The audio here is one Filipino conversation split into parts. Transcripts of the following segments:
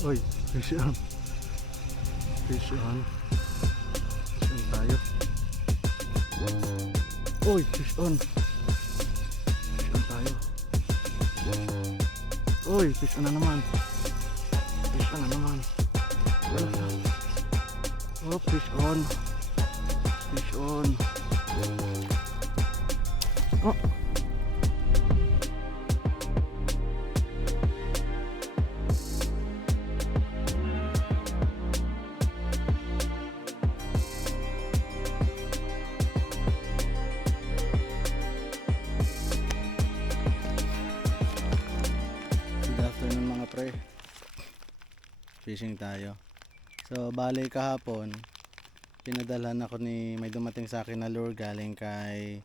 Uy, fish on. Fish on. Fish on tayo. Uy, fish on. Fish on tayo. Uy, fish on na naman. Fish on na naman. Oh, fish on. Fish on. Oh. Good afternoon mga pre. Fishing tayo. So bali kahapon pinadalhan ako may dumating sa akin na lure galing kay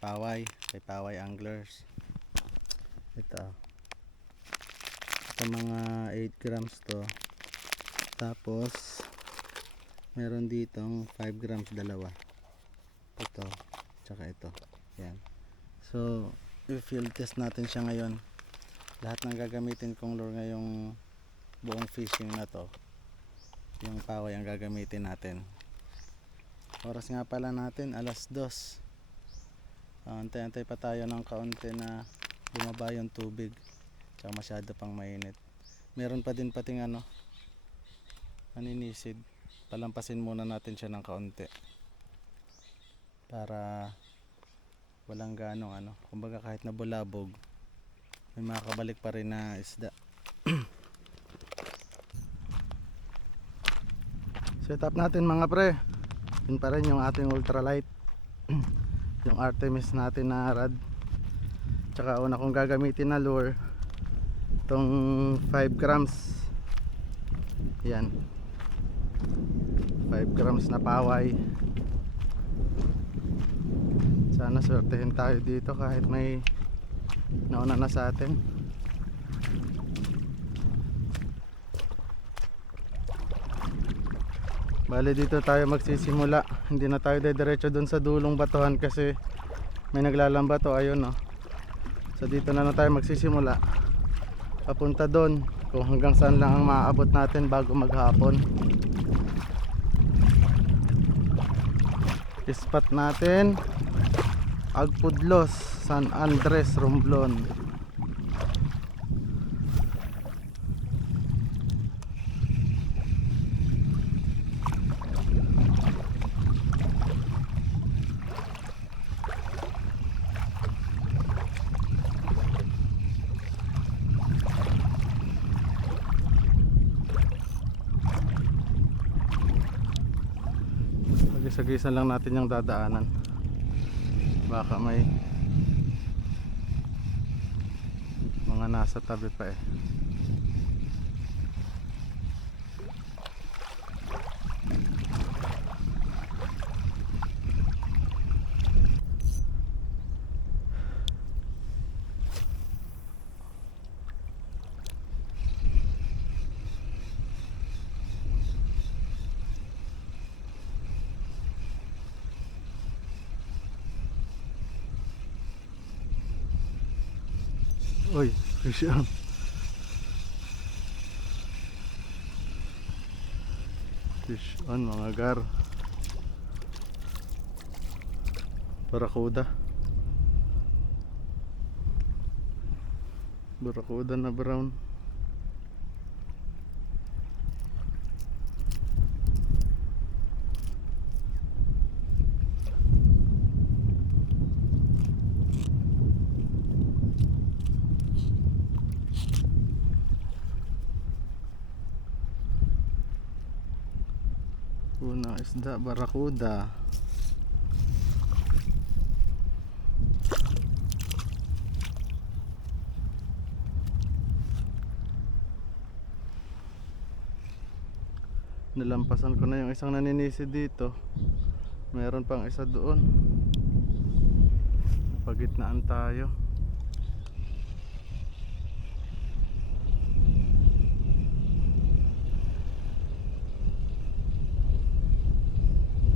Paway, kay Paway Anglers. Ito mga 8 grams to. Tapos meron ditong 5 grams dalawa. Ito tsaka ito. Yan. So i-field test natin siya ngayon. Lahat ng gagamitin kong lure ngayong buong fishing na to, yung Paway ang gagamitin natin. Oras nga pala natin alas 2. Antay-antay pa tayo ng kaunti na bumaba yung tubig, tsaka masyado pang mainit. Meron pa din pating naninisid. Palampasin muna natin siya ng kaunti para walang ganong kumbaga kahit nabulabog may makakabalik pa rin na isda. Set up natin mga pre. Yun pa rin yung ating ultralight. Yung Artemis natin na rod. Tsaka una kong gagamitin na lure, itong 5 grams. Yan, 5 grams na Paway. Sana swertehin tayo dito kahit may nauna na sa atin. Bale dito tayo magsisimula. Hindi na tayo diretso dun sa dulong batuhan kasi may naglalambato. Ayun So dito na tayo magsisimula papunta dun kung hanggang saan lang ang maaabot natin bago maghapon. Spot natin Agpudlos, San Andres, Romblon. Gisa-gisa lang natin yung dadaanan. Baka may mga nasa tabi pa eh. Uy, fish on. Fish on mga gar. Barakuda. Barakuda na brown. Unang isda, barakuda. Nalampasan ko na yung isang naninisi dito. Meron pang isa doon. Pagitnaan tayo.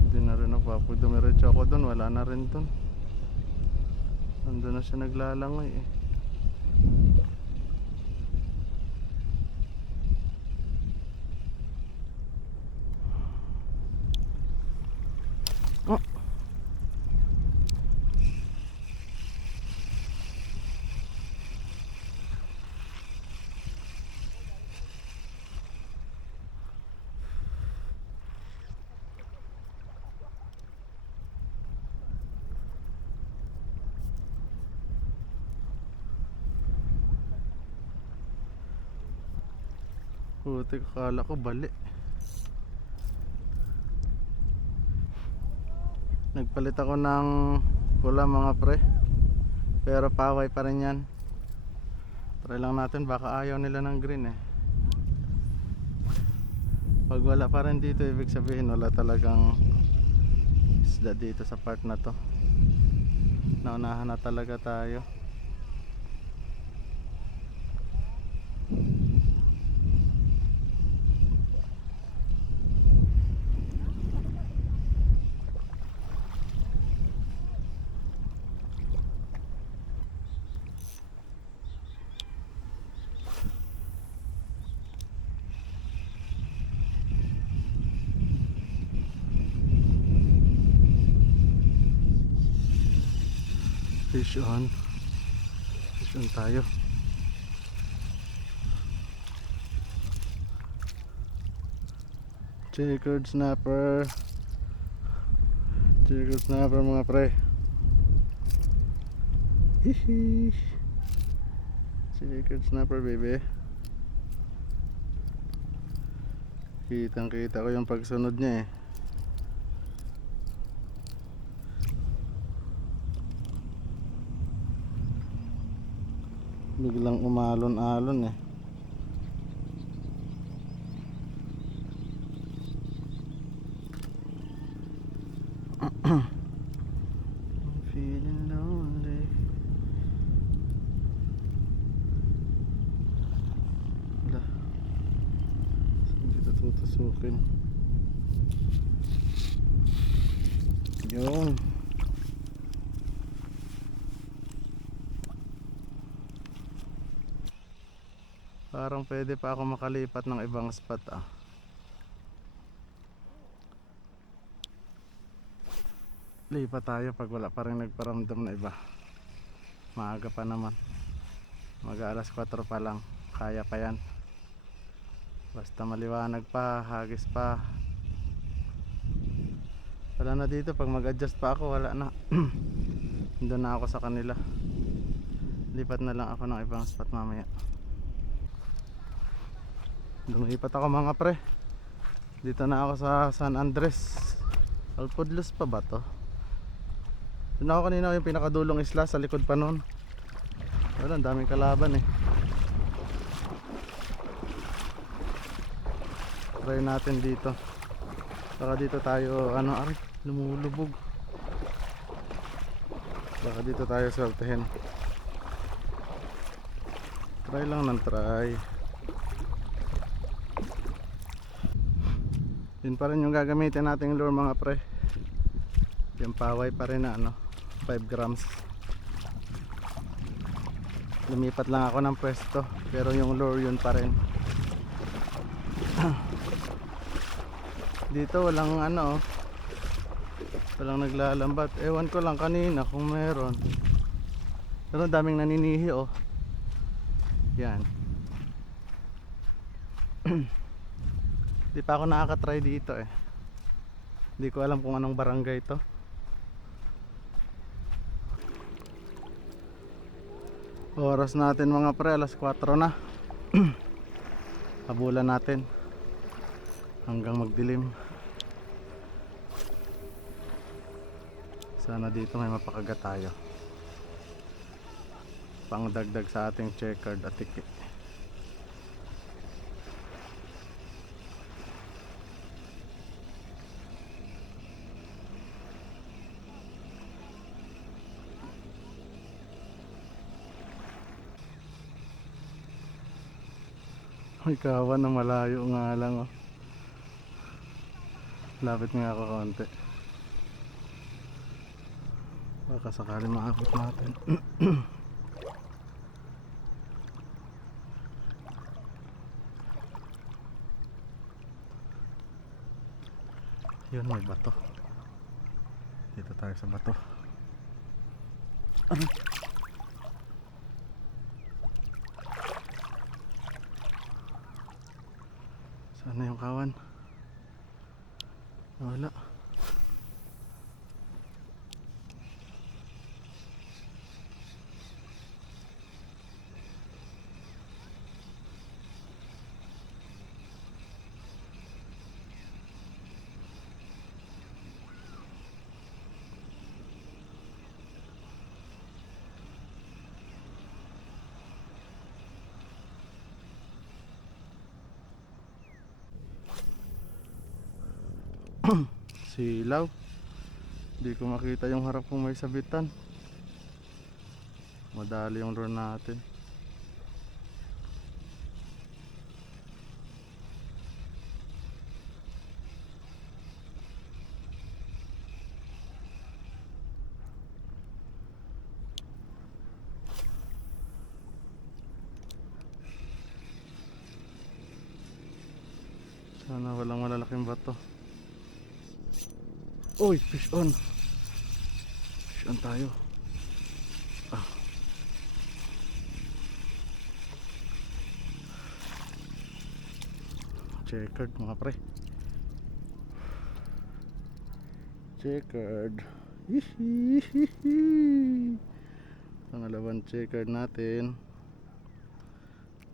Hindi na rin ako. Pag dumiretso ako doon, wala na rin doon. Nandun na siya naglalangoy eh. Puti, akala ko bali. Nagpalit ako ng pula mga pre, pero paway pa rin yan. Try lang natin, baka ayaw nila ng green eh. Pag wala pa rin dito, ibig sabihin wala talagang isda dito sa part na to. Naunahan na talaga tayo. Fish on tayo. Checkered snapper mga pre. Hihi. Checkered snapper baby. Kitang kita ko yung pagsunod niya eh. Biglang umalon-alon eh. I'm feeling lonely. Wala. Saan kita tutusukin? Yun. Parang pwede pa ako makalipat ng ibang spot ah. Lipat tayo pag wala pa rin nagparamdam na iba. Maaga pa naman. Mag-alas 4 pa lang. Kaya pa yan. Basta maliwanag pa, hagis pa. Wala na dito, pag mag-adjust pa ako wala na. Doon na ako sa kanila. Lipat na lang ako ng ibang spot mamaya. Lumipat ako mga pre. Dito na ako sa San Andres. Alpudlos pa ba to? Doon ako kanina yung pinakadulong isla, sa likod pa nun. Wala, ang daming kalaban eh. Try natin dito. Baka dito tayo aray, lumulubog. Baka dito tayo swertehin. Try lang ng try. Yun pa rin yung gagamitin nating lure mga pre. Yung paway pa rin na 5 grams. Lumipat lang ako ng pwesto, pero yung lure yun pa rin. Dito walang walang naglalambat. Ewan ko lang kanina kung meron. Pero daming naninihi oh. Yan. Di pa ako nakaka-try dito eh. Hindi ko alam kung anong barangay to. Oras natin mga pre, alas 4 na. Habulan natin hanggang magdilim. Sana dito may mapakagat tayo. Pangdagdag sa ating checkered at tiki. May kawan na malayo nga lang oh. Lapit nga ako konti. Baka sakali maabot natin. Yun, may bato. Dito tayo sa bato. Aray. Saan na yung kawan? Wala. Silaw. Hindi ko makita yung harap kung may sabitan. Madali yung lure natin. Sana walang malalaking bato. Uy, fish on. Fish on tayo. Ah. Checkered mga pre. Checkered. Hihihihi. Pangalawang checkered natin.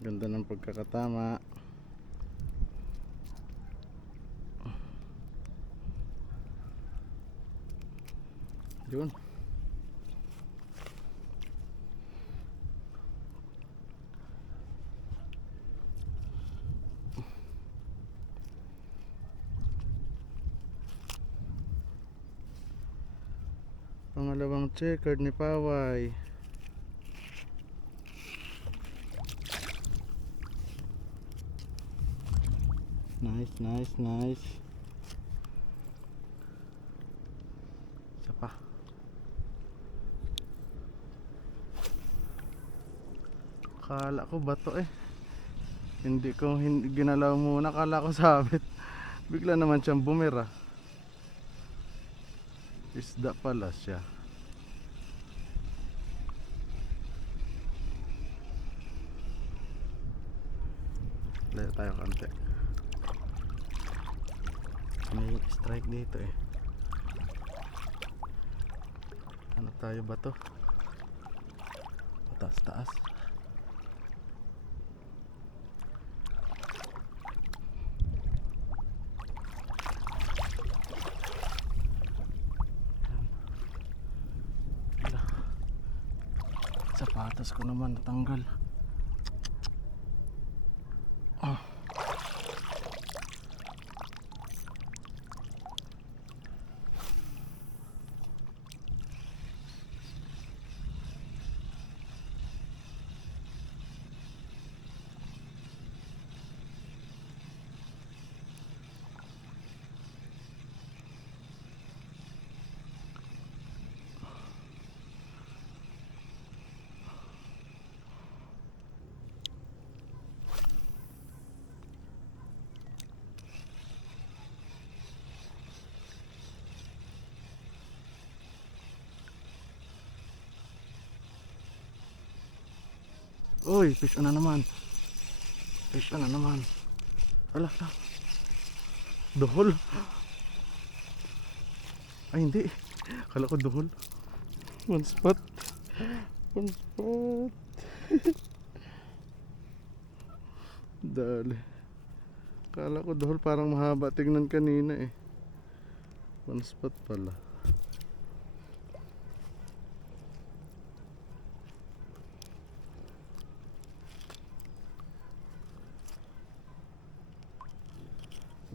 Ganda ng pagkakatama. Yun. Pangalawang checkered ni Paway. Nice, nice, nice. Isa pa. Akala ko bato eh. Hindi ko ginalaw muna. Akala ko sabit. Bigla naman siyang bumira. Isda pala siya. Layo tayo kante. May strike dito eh. Ano tayo ba to? Taas taas. Sapatos ko naman natanggal. Uy, fish on na naman. Fish on na naman. Ala, ala. Duhol. Ay, hindi. Kala ko duhol. One spot. One spot. Dali. Kala ko duhol, parang mahaba tingnan kanina eh. One spot pala.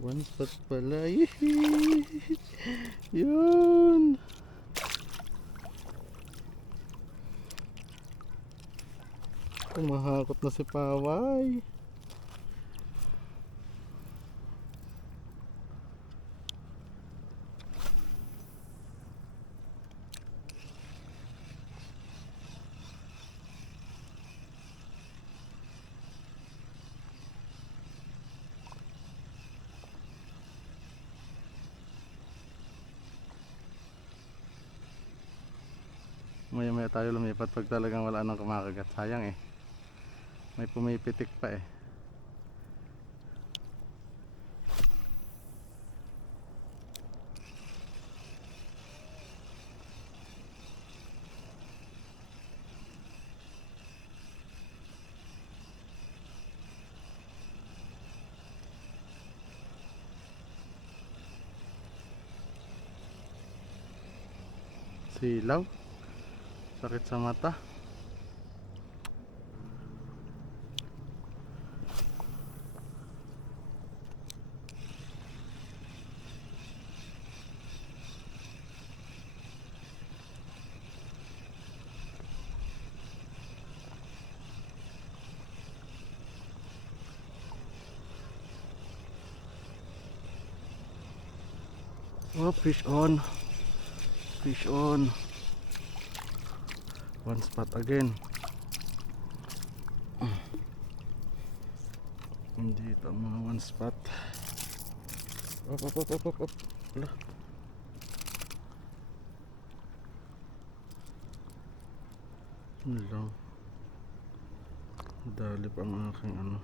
One spot pala. Yun. Kumahakot na si Paway. Maya maya tayo lumipat pag talagang wala nang kumakagat. Sayang eh. May pumipitik pa eh. Silaw. Sakit sa mata. Oh, fish on. Fish on. One spot again. Dito ang mga one spot. Up, up, up, up, up, up. Wala. Ano lang. Dalip ang aking ano.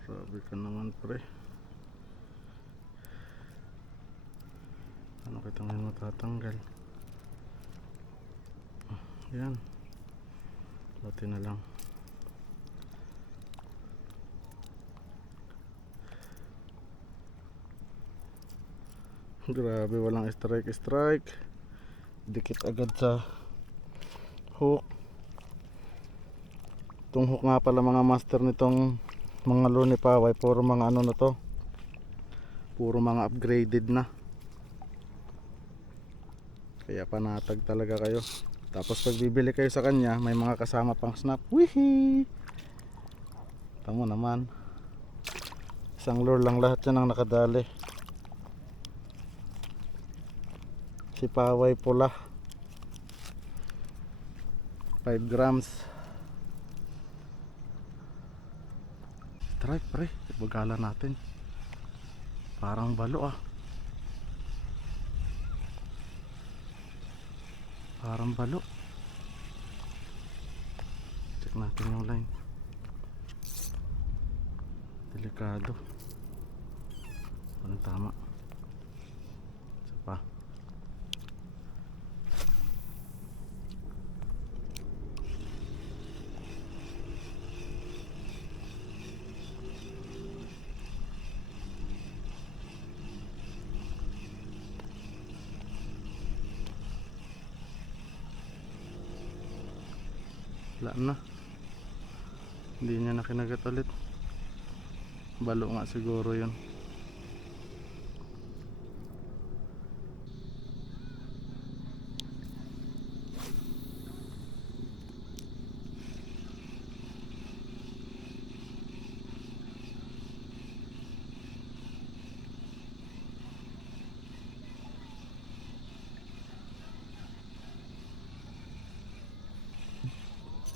Grabe ka naman pre. Ano kita ngayon matatanggal? Yan. Buti na lang. Grabe, walang strike. Dikit agad sa hook. Itong hook nga pala mga master nitong mga lure ni Paway, puro mga ano na to, puro mga upgraded na, kaya panatag talaga kayo. Tapos pag bibili kayo sa kanya, may mga kasama pang snap. Wihi! Tamo naman, isang lure lang lahat yan ang nakadali. Si Paway pula 5 grams. Strike pre, ibagalan natin. Parang balo ah. Parang balo. Check natin yung line. Delikado. Walang tama. Isa pa. Wala na. Hindi niya nakinagat ulit. Balo nga siguro yun.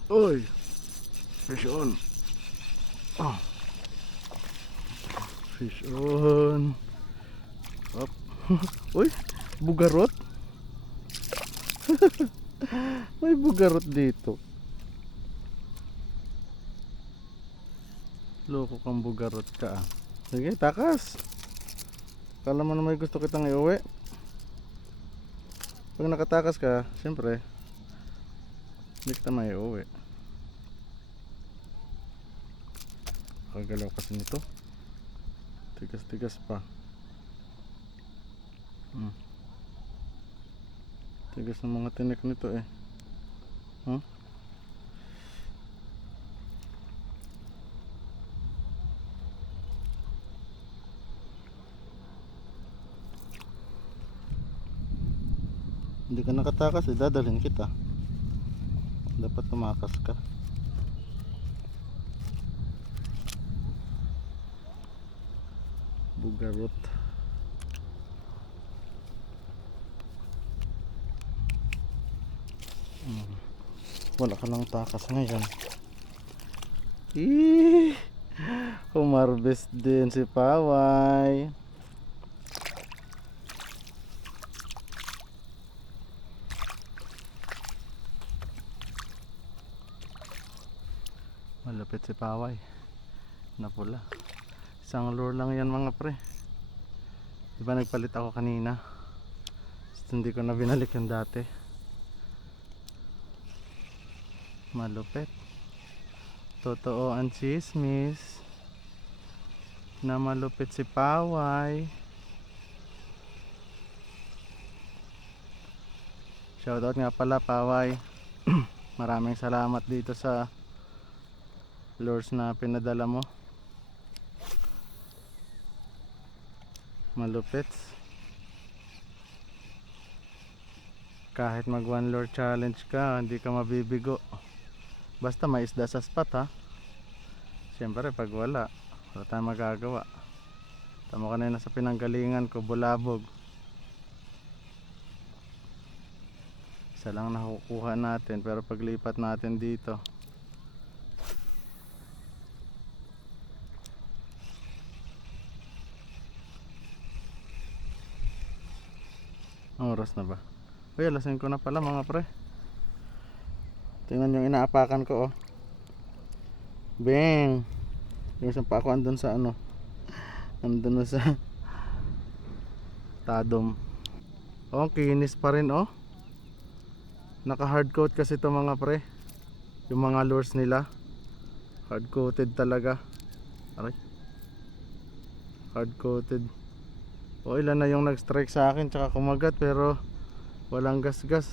Oy! Fish on! Oh. Fish on! Up! Uy! Bugarot! May bugarot dito. Loko kang bugarot ka ah. Sige, takas! Kala mo na may gusto kitang iuwi. Pag nakatakas ka, siyempre hindi kita may iuwi. Kagalaw kasi nito. Tigas-tigas pa. Tigas ng mga tinik nito eh. Hindi ka nakatakas eh, dadalhin kita. Dapat tumakas ka. Bugarot. Wala ka lang takas ngayon. Humarbest din si Paway. Malapit si Paway. Napula. Isang lure lang yan mga pre. Diba nagpalit ako kanina? Hindi ko na binalik yung dati. Malupit. Totoo ang chismis na malupit si Paway. Shoutout nga pala Paway. Maraming salamat dito sa lures na pinadala mo. Malupit. Kahit mag one lure challenge ka, hindi ka mabibigo. Basta may isda sa spot ha. Siyempre pag wala tayong magagawa. Tama kanina sa pinanggalingan ko, bulabog. Isa lang nakukuha natin, pero paglipat natin dito, oras na ba? Uy, alasin ko na pala mga pre. Tingnan yung inaapakan ko, oh. Bang! Yung isang pa ako andun sa ano, andun na sa tadom. Oh, kinis pa rin, oh. Naka hard coat kasi ito mga pre. Yung mga lures nila hard coated talaga. Aray, hard coated. O ilan na yung nag strike sa akin tsaka kumagat, pero walang gasgas.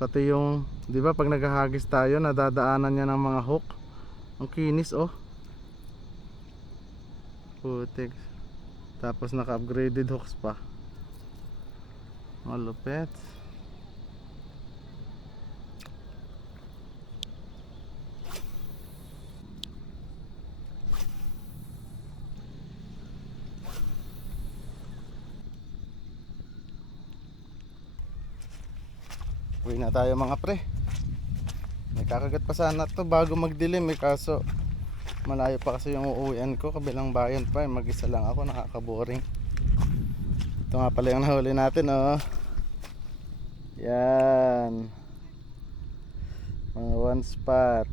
Pati yung, di ba pag naghahagis tayo, nadadaanan niya ng mga hook. Ang kinis, oh. Putik. Tapos naka upgraded hooks pa. Malupet. Uwi na tayo mga pre. May kakagat pa sana to bago magdilim, may kaso malayo pa kasi yung uuwian ko, kabilang bayan pa, mag-isa lang ako, nakakaboring. Ito nga pala yung nahuli natin, oh. Yan, mga one spot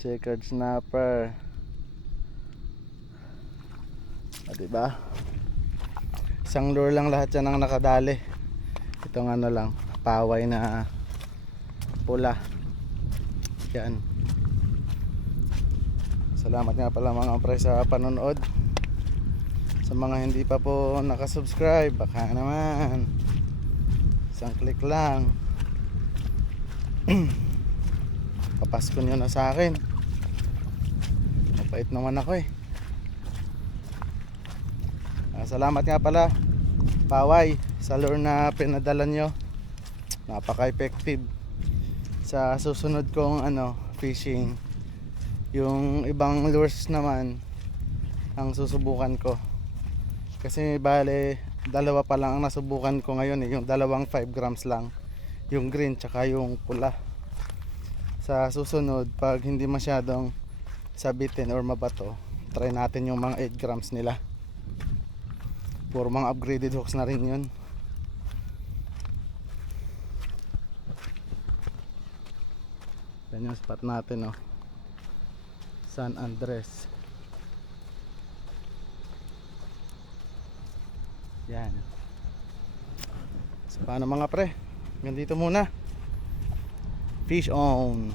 checkered snapper. Diba? Isang lure lang lahat yan ang nakadali. Itong ano lang, paway na pula. Yan. Salamat nga pala mga pre sa panonood. Sa mga hindi pa po nakasubscribe, baka naman isang click lang. Papasko nyo na sa akin. Mapait naman ako, eh. Salamat nga pala paway sa lure na pinadala nyo. Napaka-effective sa susunod kong fishing. Yung ibang lures naman ang susubukan ko, kasi bale dalawa pa lang ang nasubukan ko ngayon, eh. Yung dalawang 5 grams lang, yung green tsaka yung pula. Sa susunod, pag hindi masyadong sabitin or mabato, try natin yung mga 8 grams nila. Puro mga upgraded hooks na rin yun. Yan yung spot natin, oh. San Andres. Yan. So paano mga pre, hanggang dito muna. Fish on.